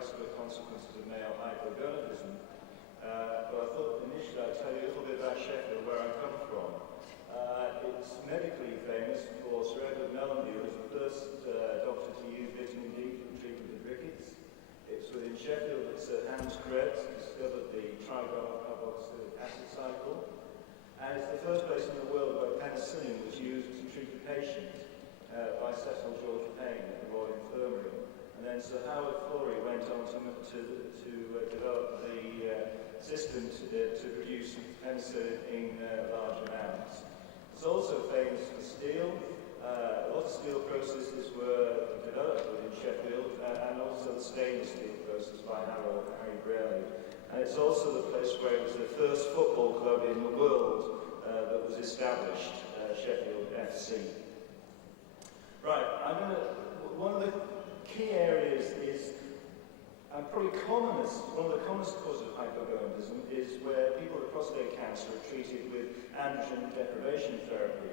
cardiovascular consequences of male hypogonadism. But I thought initially I'd tell you a little bit about Sheffield, where I come from. It's medically famous for Sir Edward Mellonby, who was the first doctor to use vitamin D for treatment of rickets. It's within Sheffield that Sir Hans Krebs discovered the tricarboxylic acid cycle. And it's the first place in the world where penicillin was used to treat a patient by Cecil George Payne at the Royal Infirmary. And then Sir Howard Florey went on to develop the system to produce penicillin in large amounts. It's also famous for steel. A lot of steel processes were developed within Sheffield, and also the stainless steel process by Harry Braley. And it's also the place where it was the first football club in the world that was established, Sheffield FC. Right, one of the key areas is, and probably one of the commonest causes of hypogonadism is where people with prostate cancer are treated with androgen deprivation therapy.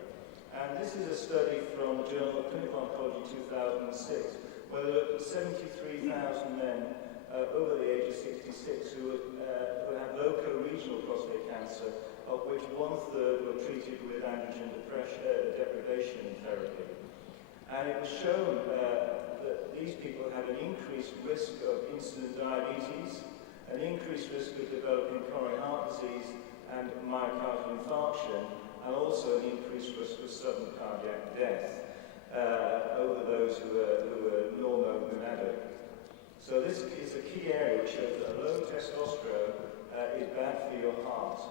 And this is a study from the Journal of Clinical Oncology 2006, where they looked at 73,000 men over the age of 66 who had local regional prostate cancer, of which 1/3 were treated with androgen deprivation therapy. And it was shown that these people had an increased risk of incident diabetes, an increased risk of developing coronary heart disease and myocardial infarction, and also an increased risk of sudden cardiac death over those who were normogonadic. So this is a key area which shows that low testosterone is bad for your heart.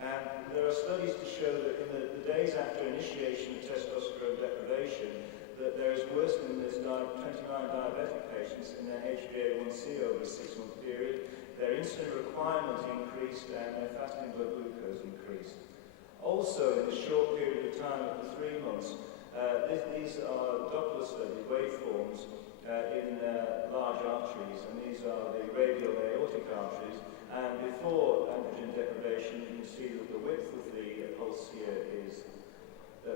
And there are studies to show that in the days after initiation of testosterone deprivation, that there is worsening. There's 29 diabetic patients in their HbA1c over a 6-month period. Their insulin requirement increased and their fasting blood glucose increased. Also, in a short period of time, up to 3 months, these are Doppler study waveforms in large arteries, and these are the radial aortic arteries. And before androgen deprivation, you can see that the width of the pulse here is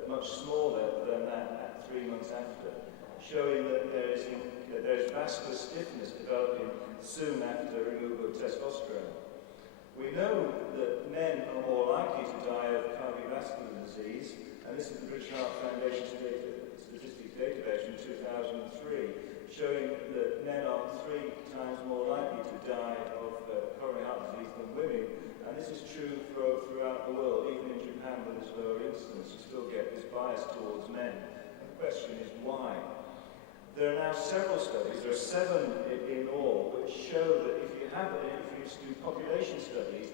much smaller than that at 3 months after, showing that there is vascular stiffness developing soon after removal of testosterone. We know that men are more likely to die of cardiovascular disease, and this is the British Heart Foundation Statistics Database from 2003, showing that men are 3 times more likely to die of coronary heart disease than women. And this is true throughout the world. Even in Japan, where there's lower incidence, you still get this bias towards men. And the question is why? There are now several studies, there are 7 in all, which show that if you do population studies,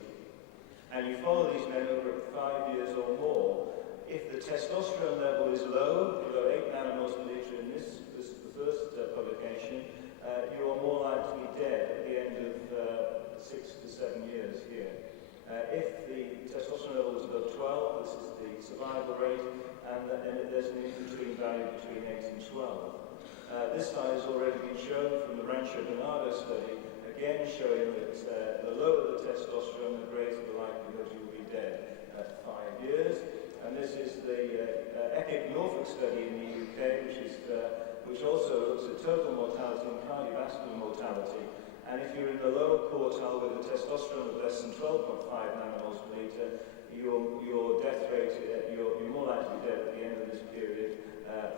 and you follow these men over 5 years or more, if the testosterone level is low, below 8 nanomoles per litre in this is the first publication, you are more likely to be dead at the end of 6 to 7 years here. If the testosterone level is above 12, this is the survival rate, and there's an in-between value between 8 and 12. This slide has already been shown from the Rancho Bernardo study, again showing that the lower the testosterone, the greater the likelihood you will be dead at 5 years. And this is the EPIC Norfolk study in the UK, which also looks at total mortality and cardiovascular mortality. And if you're in the lower quartile with a testosterone of less than 12.5 nanomoles per litre, your death rate, you're more likely to be dead at the end of this period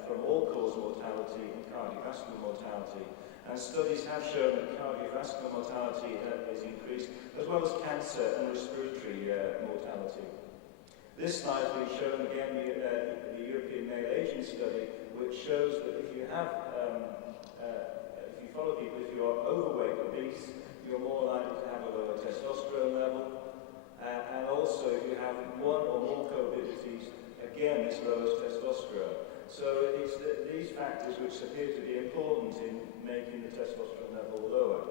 from all-cause mortality and cardiovascular mortality. And studies have shown that cardiovascular mortality is increased, as well as cancer and respiratory mortality. This slide has been shown again, the European Male Aging Study, which shows that if you follow people, if you are overweight, obese, you're more likely to have a lower testosterone level. And also, if you have 1 or more comorbidities, again, this lowers testosterone. So it's these factors which appear to be important in making the testosterone level lower.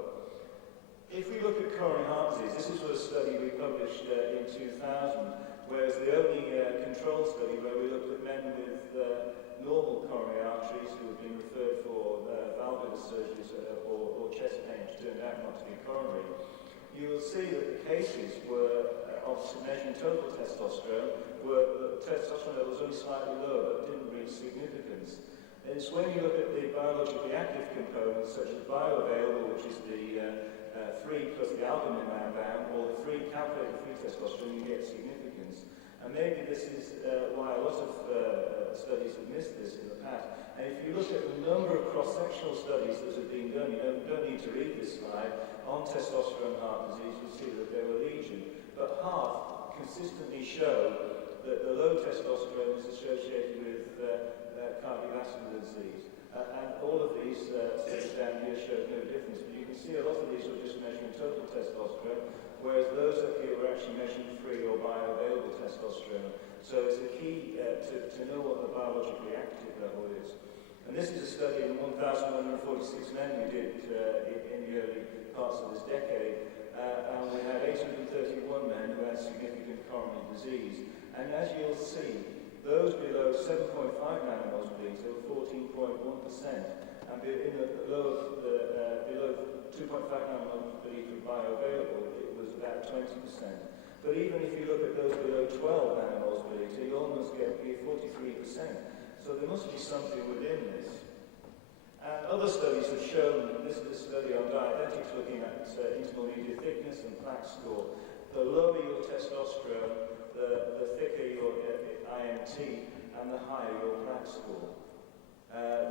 If we look at coronary heart disease, this is a study we published in 2000, whereas the only control study where we looked at men with normal coronary arteries who had been referred for valvular surgeries or chest pain, which turned out not to be coronary, you will see that the cases were of measuring total testosterone, where the testosterone level was only slightly lower, but didn't reach significance. And it's when you look at the biologically active components such as bioavailable, which is the free plus the albumin bound, or the free calculated free testosterone, you get significance. And maybe this is why a lot of studies have missed this in the past. And if you look at the number of cross-sectional studies that have been done, you don't need to read this slide, on testosterone heart disease, you'll see that there were legion. But half consistently show that the low testosterone is associated with cardiovascular disease. And all of these studies down here showed no difference. But you can see a lot of these were just measuring total testosterone, whereas those up here were actually measuring free or bioavailable testosterone. So it's a key to know what the biologically active level is. And this is a study in 1,146 men we did in the early parts of this decade. And we had 831 men who had significant coronary disease. And as you'll see, those below 7.5 nanomoles per litre were 14.1%, and below 2.5 nanomoles per litre bioavailable, it was about 20%. But even if you look at those below 12 nanomoles per litre, you almost get 43%. So there must be something within this. And other studies have shown, this is a study on diabetics looking at intimal media thickness and plaque score. The lower your testosterone, the thicker your IMT, and the higher your plaque score.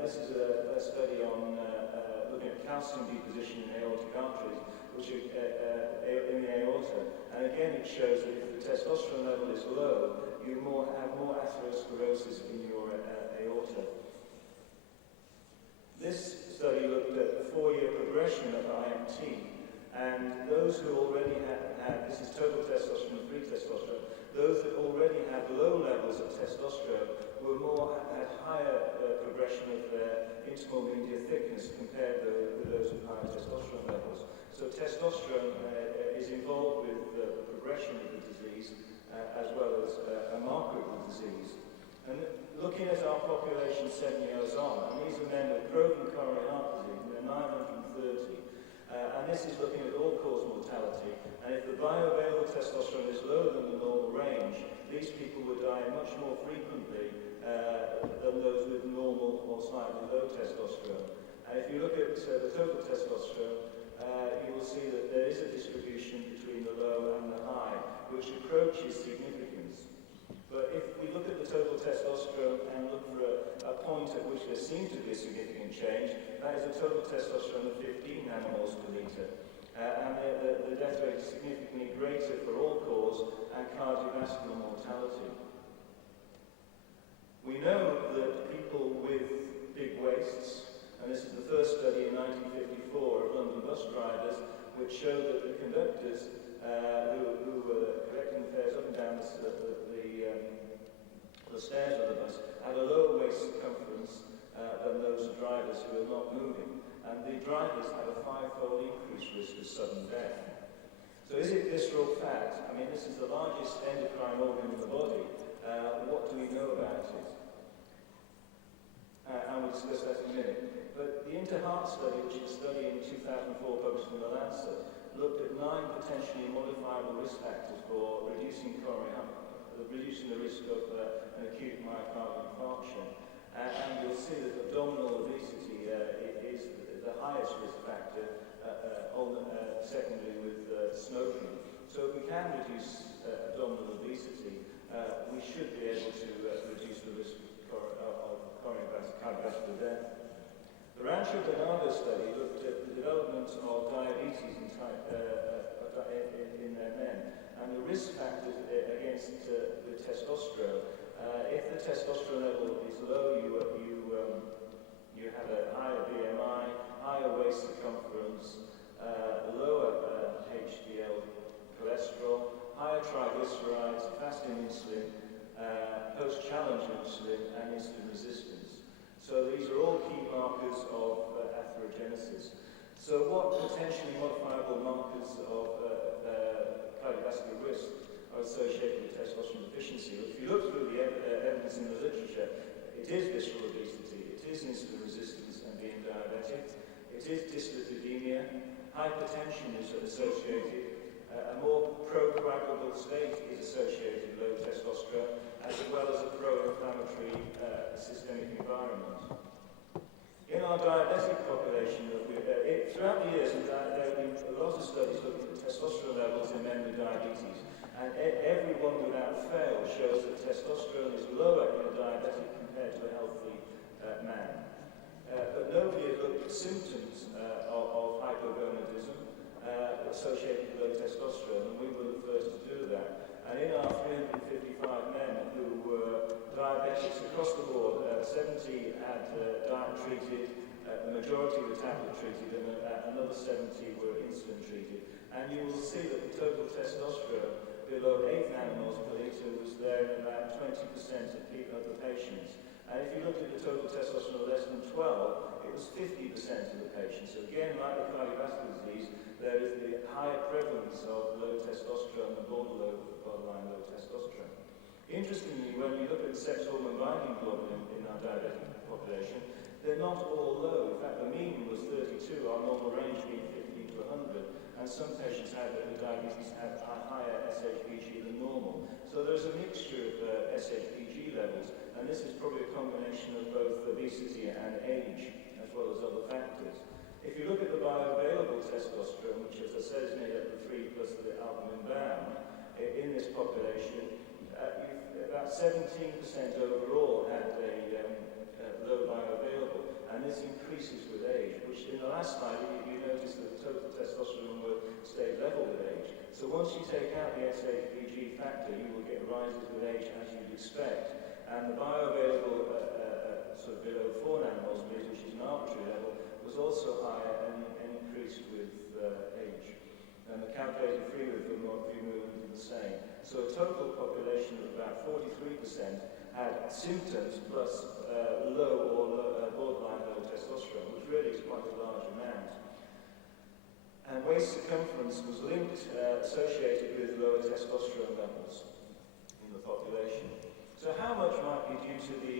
This is a study on looking at calcium deposition in aortic arteries, which are in the aorta. And again, it shows that if the testosterone level is low, you have more atherosclerosis in your aorta. This study looked at the 4-year progression of IMT, and those who already had this is total testosterone and free testosterone, those that already had low levels of testosterone had higher progression of their intimal media thickness compared with those with higher testosterone levels. So testosterone is involved with the progression of the disease as well as a marker of the disease. And looking at our population 7 years on, and these are men with proven coronary heart disease, and they're 930, and this is looking at all-cause mortality. And if the bioavailable testosterone is lower than the normal range, these people would die much more frequently than those with normal or slightly low testosterone. And if you look at the total testosterone, you will see that there is a distribution between the low and the high, which approaches significance. But if we look at the total testosterone and look for a point at which there seems to be a significant change, that is a total testosterone of 15 nanomoles per litre. And the death rate is significantly greater for all-cause and cardiovascular mortality. We know that people with big waists, and this is the first study in 1954 of London bus drivers, which showed that the conductors who were collecting fares up and down the stairs of the bus had a lower waist circumference than those drivers who were not moving. And the drivers had a 5-fold increased risk of sudden death. So is it visceral fat? I mean, this is the largest endocrine organ in the body. What do we know about it? And we'll discuss that in a minute. But the InterHeart study, which is a study in 2004 published in The Lancet, looked at 9 potentially modifiable risk factors for reducing the risk of an acute myocardial infarction. And you'll see that abdominal obesity is the highest risk factor, secondly with smoking. So if we can reduce abdominal obesity, we should be able to reduce the risk of cardiovascular death. The Rancho Bernardo study looked at the development of diabetes in their men, and the risk factors against with testosterone. If the testosterone level is low, you have a higher BMI, higher waist circumference, lower HDL cholesterol, higher triglycerides, fasting insulin, post-challenge insulin, and insulin resistance. So these are all key markers of atherogenesis. So what potentially modifiable markers of cardiovascular risk are associated with testosterone deficiency? Well, if you look through the evidence in the literature, it is visceral obesity, it is insulin resistance and being diabetic, it is dyslipidemia, hypertension is associated, a more pro-coagulable state is associated with low testosterone, as well as a pro-inflammatory systemic environment. In our diabetic population, throughout the years, there have been a lot of studies looking at testosterone levels in men with diabetes, and everyone without fail shows that testosterone is lower in a diabetic compared to a healthy man. But nobody had looked at symptoms of hypogonadism associated with low testosterone, and we were the first to do that. And in our 355 men who were diabetics across the board, 70 had diet treated, the majority were tablet treated, and another 70 were insulin treated. And you will see that the total testosterone below 8 nanomoles per litre was there in about 20% of the patients. And if you looked at the total testosterone less than 12, it was 50% of the patients. So again, like the cardiovascular disease, there is the higher prevalence of low testosterone and borderline low testosterone. Interestingly, when you look at the sex hormone binding globulin in our diabetic population, they're not all low. In fact, the mean was 32, our normal range being 15 to 100, and some patients with diabetes have higher SHBG than normal. So there's a mixture of SHBG levels, and this is probably a combination of both obesity and age, as well as other factors. If you look at the bioavailable testosterone, which, as I said, is made up of 3 plus the albumin bound, in this population, about 17% overall had a low bioavailable, and this increases with age, which in the last slide you notice that the total testosterone will stay level with age. So once you take out the SHBG factor, you will get rises with age as you'd expect. And the bioavailable sort of below 4 nanomoles per litre, which is an arbitrary level, was also higher and increased with age. And the calculated free movement is the same. So a total population of about 43% had symptoms plus low or borderline low testosterone, which really is quite a large amount. And waist circumference was linked, associated with lower testosterone levels in the population. So how much might be due to the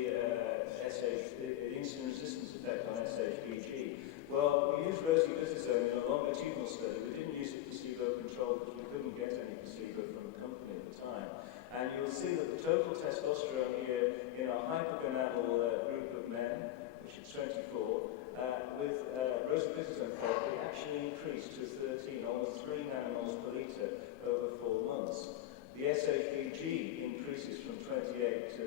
insulin resistance effect on SHBG? Well, we used rosiglitazone in a longitudinal study. We didn't use it placebo-controlled because we couldn't get any placebo from the company at the time. And you'll see that the total testosterone here in our hypogonadal group of men, which is 24, with rosiglitazone therapy actually increased to 13, almost 3 nanomoles per litre over 4 months. The SHBG increases from 28 to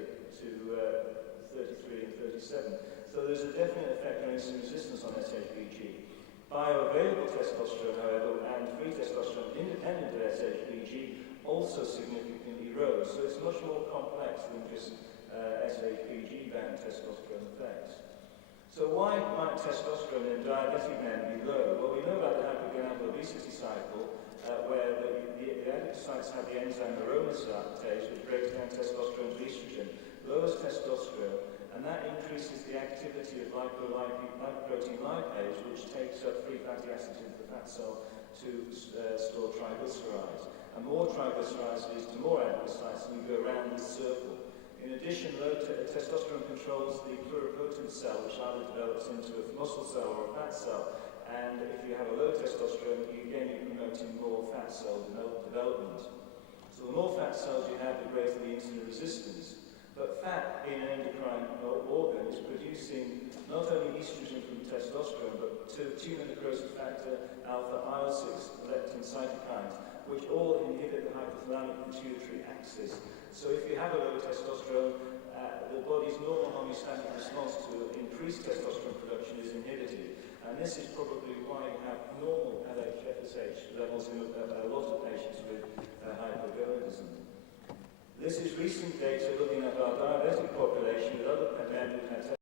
33 and 37. So there's a definite effect on insulin resistance on SHBG. Bioavailable testosterone, however, and free testosterone independent of SHBG also significantly rose. So it's much more complex than just SHBG-bound testosterone effects. So why might testosterone in diabetic men be low? Well, we know about the hypogonadal obesity cycle, where the adipocytes have the enzyme aromatase, which breaks down testosterone to estrogen, lowers testosterone, and that increases the activity of lipoprotein lipase, which takes up free fatty acids into the fat cell to store triglycerides. And more triglycerides leads to more adipocytes, and we go around this circle. In addition, low testosterone controls the pluripotent cell, which either develops into a muscle cell or a fat cell. And if you have a low testosterone, you're promoting more fat cell development. So the more fat cells you have, the greater the insulin resistance. But fat, being an endocrine organ, is producing not only estrogen from testosterone, but tumor necrosis factor, alpha, IL-6, leptin, cytokines, which all inhibit the hypothalamic pituitary axis. So if you have a low testosterone, the body's normal homeostatic response to increased testosterone production is inhibited. And this is probably why you have normal LH-FSH levels in a lot of patients with hypogonadism. This is recent data looking at our diabetic population with other men who had